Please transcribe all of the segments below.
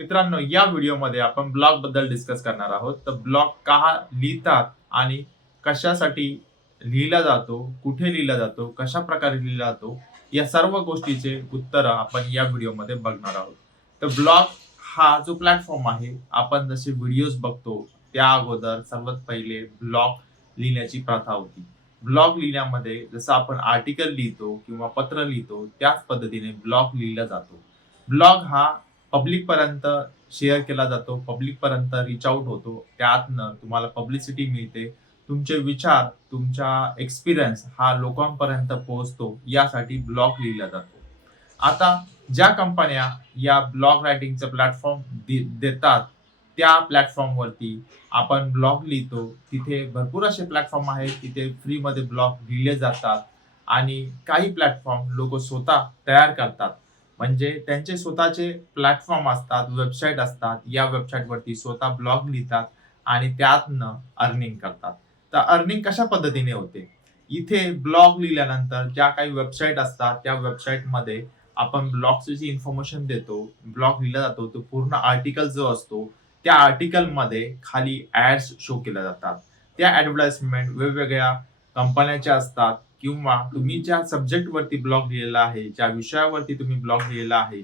मित्रांनो, या व्हिडिओमध्ये आपण ब्लॉग बद्दल डिस्कस करणार आहोत. तर ब्लॉग का लिहितात आणि कशासाठी लिहिला जातो, कुठे लिहिला जातो, कशा प्रकारे लिहिला जातो, या सर्व गोष्टीचे उत्तर आपण या व्हिडिओमध्ये बघणार आहोत. तर ब्लॉग हा जो प्लॅटफॉर्म आहे, आपण जसे व्हिडिओज बघतो त्या अगोदर सर्वात पहिले ब्लॉग लिहिण्याची प्रथा होती. ब्लॉग लिहिण्यामध्ये जसं आपण आर्टिकल लिहितो किंवा पत्र लिहितो, त्याच पद्धतीने ब्लॉग लिहिला जातो. ब्लॉग हा पब्लिक पर्यंत शेअर केला जातो, पब्लिक पर्यंत रीच आउट होतो. त्यातनं तुम्हाला पब्लिसिटी मिळते. तुमचे विचार, तुमचा एक्सपिरियन्स हा लोकांपर्यंत पोहोचतो, यासाठी ब्लॉग लिहिला जातो. आता ज्या कंपन्या या ब्लॉग रायटिंगचं प्लॅटफॉर्म देतात, त्या प्लॅटफॉर्मवरती आपण ब्लॉग लिहितो. तिथे भरपूर असे प्लॅटफॉर्म आहेत, तिथे फ्रीमध्ये ब्लॉग लिहिले जातात आणि काही प्लॅटफॉर्म लोकं स्वतः तयार करतात. म्हणजे त्यांचे स्वतःचे प्लॅटफॉर्म असतात, वेबसाईट असतात. या वेबसाईटवरती स्वतः ब्लॉग लिहितात आणि त्यातनं अर्निंग करतात. तर अर्निंग कशा पद्धतीने होते? इथे ब्लॉग लिहिल्यानंतर ज्या काही वेबसाईट असतात, त्या वेबसाईटमध्ये आपण ब्लॉगची जी इन्फॉर्मेशन देतो, ब्लॉग लिहिला जातो, तो पूर्ण आर्टिकल जो असतो, त्या आर्टिकलमध्ये खाली ॲड्स शो केल्या जातात. त्या ॲडव्हर्टाइजमेंट वेगवेगळ्या कंपन्यांच्या असतात किंवा तुम्ही ज्या सब्जेक्टवरती ब्लॉग लिहिलेला आहे, ज्या विषयावरती तुम्ही ब्लॉग लिहिलेला आहे,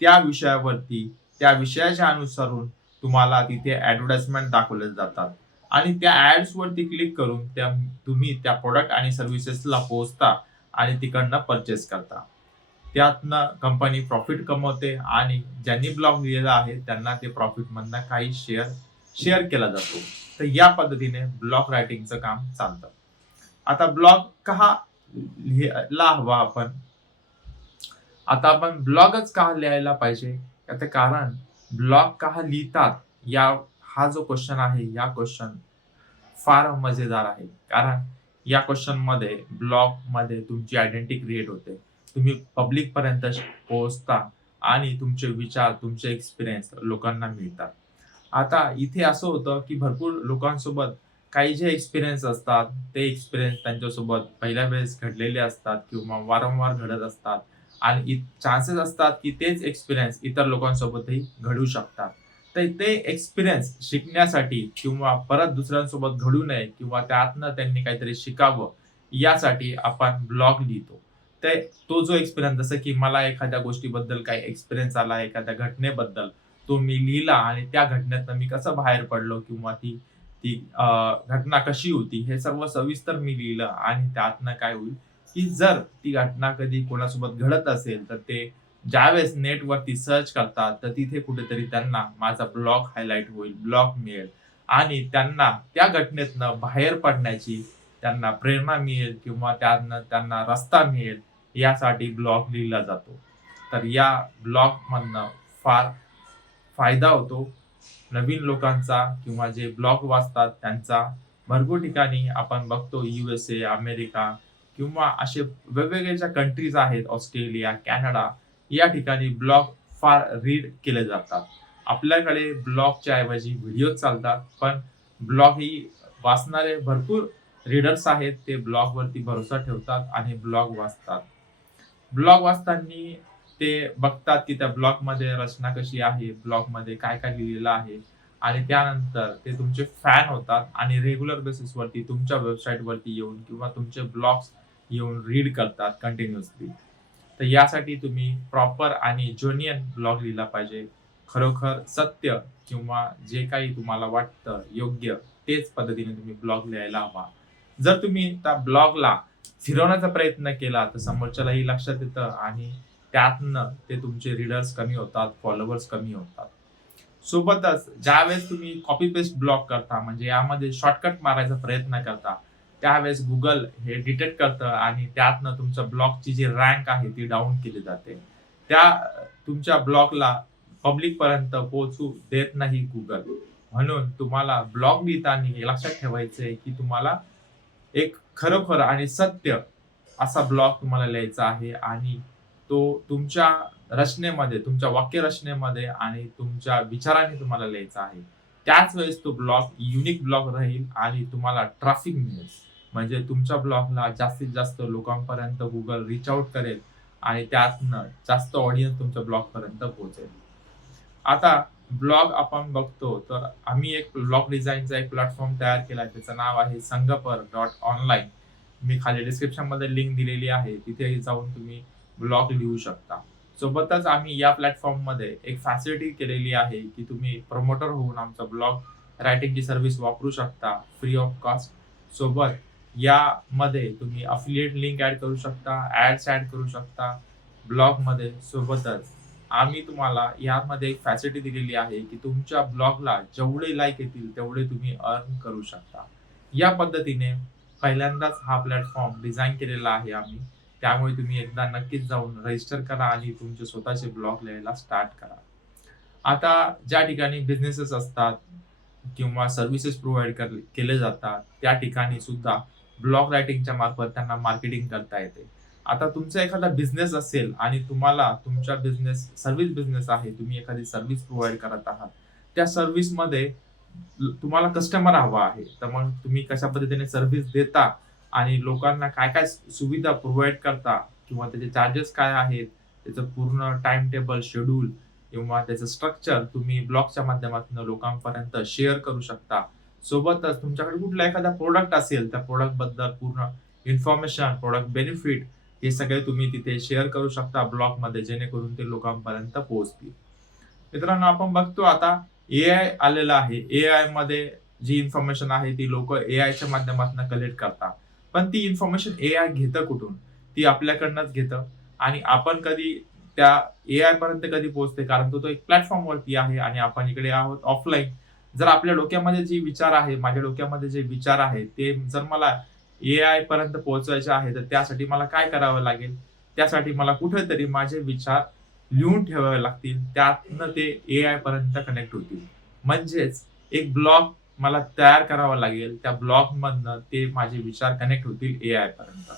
त्या विषयावरती, त्या विषयाच्या अनुसरून तुम्हाला तिथे ॲडव्हर्टाइजमेंट दाखवल्या जातात आणि त्या ॲड्सवरती क्लिक करून तुम्ही त्या प्रॉडक्ट आणि सर्व्हिसेसला पोहोचता आणि तिकडनं पर्चेस करता. त्यातनं कंपनी प्रॉफिट कमवते आणि ज्यांनी ब्लॉग लिहिलेला आहे, त्यांना ते प्रॉफिटमधनं काही शेअर शेअर केला जातो. तर या पद्धतीने ब्लॉग रायटिंगचं काम चालतं. आता ब्लॉग का लिहायला हवा आपण? आता आपण ब्लॉगच का लिहायला पाहिजे? याचं कारण ब्लॉग का लिहितात हा जो क्वेश्चन आहे, या क्वेश्चन फार मजेदार आहे. कारण या क्वेश्चनमध्ये ब्लॉगमध्ये तुमची आयडेंटिटी क्रिएट होते. तुम्ही पब्लिकपर्यंत पोहोचता आणि तुमचे विचार, तुमचे एक्सपिरियन्स लोकांना मिळतात. आता इथे असं होतं, की भरपूर लोकांसोबत काही जे एक्सपिरियन्स असतात, ते एक्सपिरियन्स त्यांच्यासोबत पहिल्या वेळेस घडलेले असतात किंवा वारंवार घडत असतात आणि चान्सेस असतात, की तेच एक्सपिरियन्स इतर लोकांसोबतही घडू शकतात. तर ते एक्सपिरियन्स शिकण्यासाठी किंवा परत दुसऱ्यांसोबत घडू नये किंवा त्यातनं त्यांनी काहीतरी शिकावं, यासाठी आपण ब्लॉग लिहितो. ते तो जो एक्सपिरियन्स जसं की मला एखाद्या गोष्टीबद्दल काही एक्सपिरियन्स आला, एखाद्या घटनेबद्दल, तो मी लिहिला आणि त्या घटनेतनं मी कसं बाहेर पडलो किंवा ती ती अ, घटना कशी होती, हे सर्व सविस्तर मी लिहिलं आणि त्यातनं काय होईल, की जर ती घटना कधी कोणासोबत घडत असेल, तर ते ज्यावेळेस नेटवरती सर्च करतात, तर तिथे कुठेतरी त्यांना माझा ब्लॉग हायलाइट होईल, ब्लॉग मिळेल आणि त्यांना त्या घटनेतनं बाहेर पडण्याची त्यांना प्रेरणा मिळेल किंवा त्यातनं त्यांना रस्ता मिळेल, यासाठी ब्लॉग लिहिला जातो. तर या ब्लॉगमधनं फार फायदा होतो. नवीन लोकांचा किंवा जे ब्लॉग वाचतात त्यांचा. भरपूर ठिकाणी आपण बघतो USA, अमेरिका किंवा असे वेगवेगळ्या ज्या कंट्रीज आहेत, ऑस्ट्रेलिया, कॅनडा, या ठिकाणी ब्लॉग फार रीड केले जातात. आपल्याकडे ब्लॉगच्या ऐवजी व्हिडिओ चालतात, पण ब्लॉग ही वाचणारे भरपूर रीडर्स आहेत. ते ब्लॉगवरती भरोसा ठेवतात आणि ब्लॉग वाचतात. ब्लॉग वाचताना ते बघतात, की त्या ब्लॉगमध्ये रचना कशी आहे, ब्लॉगमध्ये काय-काय लिहिलेलं आहे आणि त्यानंतर ते तुमचे फॅन होतात आणि रेग्युलर बेसिसवरती तुमच्या वेबसाईटवरती येऊन किंवा तुमचे ब्लॉग्स येऊन रीड करतात कंटिन्युअसली. तर यासाठी तुम्ही प्रॉपर आणि जेन्युइन ब्लॉग लिहिला पाहिजे. खरोखर सत्य किंवा जे काही तुम्हाला वाटतं योग्य, तेच पद्धतीने तुम्ही ब्लॉग लिहायला हवा. जर तुम्ही त्या ब्लॉगला फिरवण्याचा प्रयत्न केला, तर समोरच्यालाही लक्षात येतं आणि त्यातनं ते तुमचे रीडर्स कमी होतात, फॉलोवर्स कमी होतात. सोबतच ज्यावेळेस तुम्ही कॉपी पेस्ट ब्लॉग करता, म्हणजे यामध्ये शॉर्टकट मारायचा प्रयत्न करता, त्यावेळेस Google हे डिटेक्ट करतं आणि त्यातनं तुमच्या ब्लॉगची जी रँक आहे ती डाउन केली जाते. त्या तुमच्या ब्लॉगला पब्लिकपर्यंत पोहोचू देत नाही Google. म्हणून तुम्हाला ब्लॉग लिहिताना हे लक्षात ठेवायचं आहे, की तुम्हाला एक खरोखर आणि सत्य असा ब्लॉग तुम्हाला लिहायचा आहे आणि तो तुमच्या रचनेमध्ये, तुमच्या वाक्यरचनेमध्ये आणि तुमच्या विचाराने तुम्हाला लिहायचा आहे. त्याच वेळेस तो ब्लॉग युनिक ब्लॉग राहील आणि तुम्हाला ट्रॅफिक मिळेल. म्हणजे तुमच्या ब्लॉगला जास्तीत जास्त लोकांपर्यंत Google रीच आउट करेल आणि त्यातनं जास्त ऑडियन्स तुमच्या ब्लॉगपर्यंत पोहोचेल. आता ब्लॉग आपण बघतो तर आम्ही एक ब्लॉग डिझाईनचा एक प्लॅटफॉर्म तयार केला आहे. त्याचं नाव आहे संगपर.online. मी खाली डिस्क्रिप्शनमध्ये लिंक दिलेली आहे. तिथे जाऊन तुम्ही ब्लॉग लिहू शकता. सोबतच आम्ही या प्लॅटफॉर्ममध्ये एक फॅसिलिटी केलेली आहे, की तुम्ही प्रमोटर होऊन आमचा ब्लॉग रायटिंगची सर्व्हिस वापरू शकता फ्री ऑफ कॉस्ट. सोबत यामध्ये तुम्ही अफिलिएट लिंक ॲड करू शकता, ॲड्स ॲड करू शकता ब्लॉगमध्ये. सोबतच आम्ही तुम्हाला यामध्ये एक फॅसिलिटी दिलेली आहे, की तुमच्या ब्लॉगला जेवढे लाईक येतील तेवढे तुम्ही अर्न करू शकता. या पद्धतीने पहिल्यांदाच हा प्लॅटफॉर्म डिझाइन केलेला आहे आम्ही. त्यामुळे तुम्ही एकदा नक्कीच जाऊन रजिस्टर करा आणि तुमचे स्वतःचे ब्लॉग लिहायला स्टार्ट करा. आता ज्या ठिकाणी बिझनेसेस असतात किंवा सर्व्हिसेस प्रोव्हाईड केले जातात, त्या ठिकाणी सुद्धा ब्लॉग रायटिंगच्या मार्फत त्यांना मार्केटिंग करता येते. आता तुमचा एखादा बिझनेस असेल आणि तुम्हाला तुमच्या सर्व्हिस बिझनेस आहे, तुम्ही एखादी सर्व्हिस प्रोव्हाईड करत आहात. त्या सर्व्हिसमध्ये तुम्हाला कस्टमर हवा आहे. तर मग तुम्ही कशा पद्धतीने सर्व्हिस देता आणि लोकांना काय-काय सुविधा प्रोव्हाईड करता किंवा त्याचे चार्जेस काय आहेत, त्याचं पूर्ण टाईम टेबल, शेड्यूल किंवा त्याचं स्ट्रक्चर तुम्ही ब्लॉगच्या माध्यमातून लोकांपर्यंत शेअर करू शकता. सोबतच तुमच्याकडे कुठला एखादा प्रॉडक्ट असेल, त्या प्रॉडक्टबद्दल पूर्ण इन्फॉर्मेशन, प्रॉडक्ट बेनिफिट हे सगळे तुम्ही तिथे शेअर करू शकता ब्लॉगमध्ये, जेणेकरून ते लोकांपर्यंत पोहोचतील. मित्रांनो, आपण बघतो आता एआय आलेलं आहे. एआयमध्ये जी इन्फॉर्मेशन आहे ती लोकं एआयच्या माध्यमातून कलेक्ट करतात. पण ती इन्फॉर्मेशन एआय घेतं कुठून? ती आपल्याकडनंच घेतं आणि आपण कधी त्या एआय पर्यंत कधी पोहोचते, कारण तो एक प्लॅटफॉर्मवरती आहे आणि आपण इकडे आहोत ऑफलाईन. जर आपल्या डोक्यामध्ये जे विचार आहे, माझ्या डोक्यामध्ये जे विचार आहे, ते जर मला एआय पर्यंत पोहोचवायचे आहे, तर त्यासाठी मला काय करावं लागेल? त्यासाठी मला कुठेतरी माझे विचार लिहून ठेवावे लागतील. त्यातनं ते एआय पर्यंत कनेक्ट होतील. म्हणजेच एक ब्लॉग मला तयार करावा लागेल. त्या ब्लॉगमधनं ते माझे विचार कनेक्ट होतील एआय पर्यंत.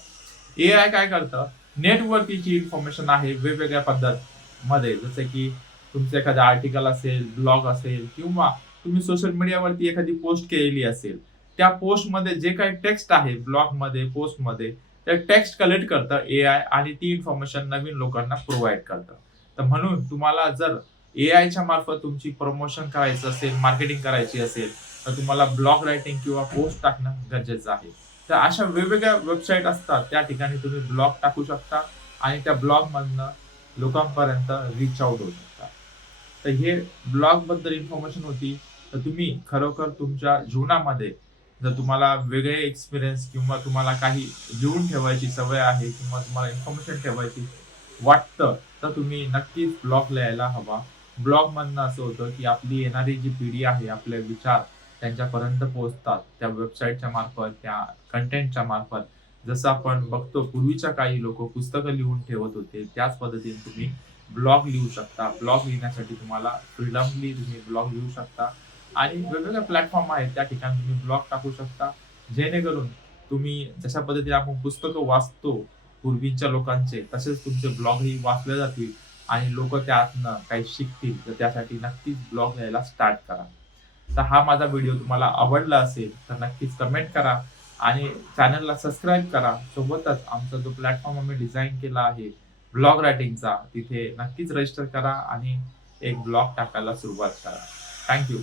एआय काय करतं? नेटवरती जी इन्फॉर्मेशन आहे वेगवेगळ्या पद्धतमध्ये, जसं की तुमचं एखादं आर्टिकल असेल, ब्लॉग असेल किंवा तुम्ही सोशल मीडियावरती एखादी पोस्ट केलेली असेल. त्या पोस्टमध्ये जे काही टेक्स्ट आहे ब्लॉगमध्ये, पोस्टमध्ये, ते टेक्स्ट कलेक्ट करतं एआय आणि ती इन्फॉर्मेशन नवीन लोकांना प्रोव्हाईड करतं. तर म्हणून तुम्हाला जर एआयच्या मार्फत तुमची प्रमोशन करायचं असेल, मार्केटिंग करायची असेल, तर तुम्हाला ब्लॉग रायटिंग किंवा पोस्ट टाकणं गरजेचं आहे. तर अशा वेगवेगळ्या वेबसाईट असतात, त्या ठिकाणी तुम्ही ब्लॉग टाकू शकता आणि त्या ब्लॉगमधनं लोकांपर्यंत रीच आउट होऊ शकता. तर हे ब्लॉगबद्दल इन्फॉर्मेशन होती. तर तुम्ही खरोखर तुमच्या जीवनामध्ये जर तुम्हाला वेगळे एक्सपिरियन्स किंवा तुम्हाला काही लिहून ठेवायची सवय आहे किंवा तुम्हाला इन्फॉर्मेशन ठेवायची वाटतं, तर तुम्ही नक्कीच ब्लॉग लिहायला हवा. ब्लॉगमधनं असं होतं, की आपली येणारी जी पिढी आहे, आपले विचार त्यांच्यापर्यंत पोहोचतात. त्या वेबसाईटच्या मार्फत, त्या कंटेंटच्या मार्फत. जसं आपण बघतो पूर्वीच्या काही लोकं पुस्तकं लिहून ठेवत होते, त्याच पद्धतीने तुम्ही ब्लॉग लिहू शकता. ब्लॉग लिहिण्यासाठी तुम्हाला फ्रीडमली तुम्ही ब्लॉग लिहू शकता आणि वेगवेगळे प्लॅटफॉर्म आहेत, त्या ठिकाणी तुम्ही ब्लॉग टाकू शकता. जेणेकरून तुम्ही जशा पद्धतीने आपण पुस्तकं वाचतो पूर्वीच्या लोकांचे, तसेच तुमचे ब्लॉगही वाचले जातील आणि लोकं त्यातनं काही शिकतील. तर त्यासाठी नक्कीच ब्लॉग लिहायला स्टार्ट करा. तर हा माझा व्हिडिओ तुम्हाला आवडला असेल, तर नक्कीच कमेंट करा आणि चॅनलला सबस्क्राईब करा. सोबतच आमचा जो प्लॅटफॉर्म आम्ही डिझाइन केला आहे ब्लॉग रायटिंगचा, तिथे नक्कीच रजिस्टर करा आणि एक ब्लॉग टाकायला सुरुवात करा. Thank you.